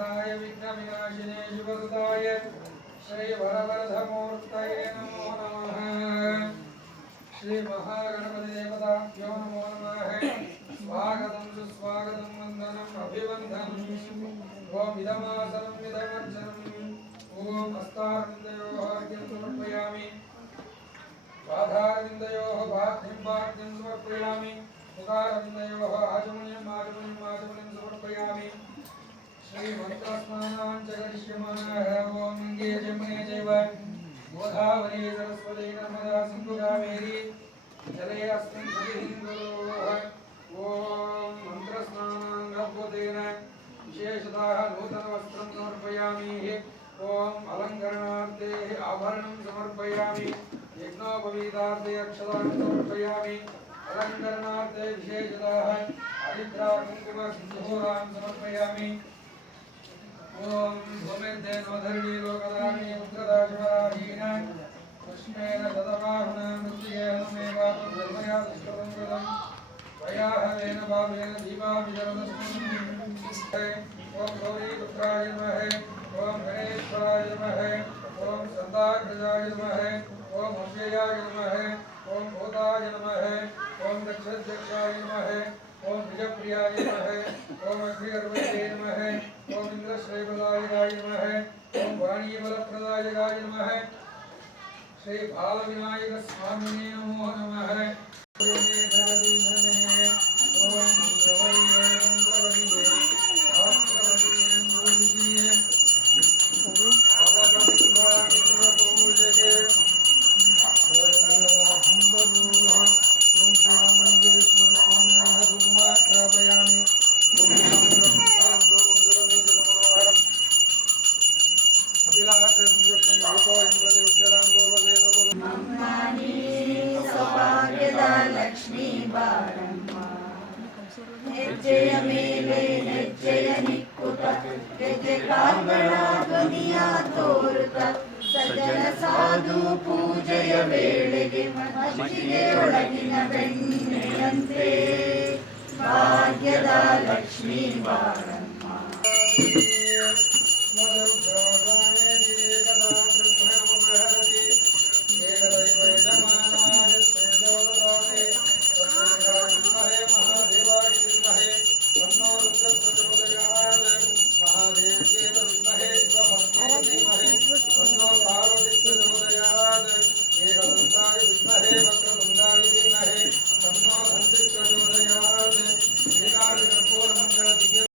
सिद्धाय विघ्नविनाशिने शिवसुताय श्री वरवरधमूर्तये नमो नमः। श्री महागणपति देवताभ्यो नमो नमः। स्वागतं सुस्वागतं वन्दनम् अभिवन्दनम्। ओम इदमासनं इदमर्चनम्। ओम हस्तारविन्दयोः अर्घ्यं समर्पयामि। पादारविन्दयोः पाद्यं समर्पयामि। मुखारविन्दयोः आचमनीयं समर्पयामि। श्री मंत्रस्नानां च करिष्यामः। ओम गंगे जमुने चैव गोदावरी सरस्वती नर्मदा सिन्धु कावेरी जले अस्मिन् सन्निधिं कुरु। ओम मंत्रस्नानां गर्भोदेन विशेषतः नूतनवस्त्रं समर्पयामि। ओम अलङ्करणार्थे आभरणं समर्पयामि। यज्ञोपवीतार्थे अक्षतां समर्पयामि। अलङ्करणार्थे विशेषतः हरिद्रा कुङ्कुम सिन्दूरां समर्पयामि। ओम भूमिर्देनोधरणी लोकदानी उग्रदाशवराधीन पुष्पेन शतबाहुना मृत्युयेन मे पापं धर्मया दुष्कृतं कृतं त्वयाहवेन पापेन दीपाभिजरदस्मिन्। ओम गौरीपुत्राय नमः। ओम गणेश्वराय नमः। ओम सन्ताग्रजाय नमः। ओम अव्ययाय नमः। ओम भूताय नमः। ओम दक्षाध्याय नमः। ओम विजयप्रियाय नमः। ओम अग्निगर्भये नमः। ओम इंद्रश्रेयप्रदायकाय नमः। ओम वाणीबलप्रदायकाय नमः। श्री बालविनायक स्वामिने नमो नमः। ओम द्रवये द्रवये आस्त्रवये मूर्तिये अवगमिन्द्रामिन्द्रपूजके ओम श्रीरामलिंगेश्वर स्वामिनः धूपमाग्रापयामि। ओम लक्ष्मी बारम्म ಹೆಜ್ಜೆಯ ಮೇಲೆ ಹೆಜ್ಜೆಯ ನಿಕ್ಕುತ ಹೆಜ್ಜೆ ಕಾಲ್ಗಳ ಧ್ವನಿಯ ತೋರುತ್ತ ಸಜ್ಜನ ಸಾಧು ಪೂಜೆಯ ವೇಳೆಗೆ ಮಜ್ಜಿಗೆಯೊಳಗಿನ ಬೆಣ್ಣೆಯಂತೆ ಭಾಗ್ಯದ ಲಕ್ಷ್ಮೀ ಬಾರಮ್ಮ.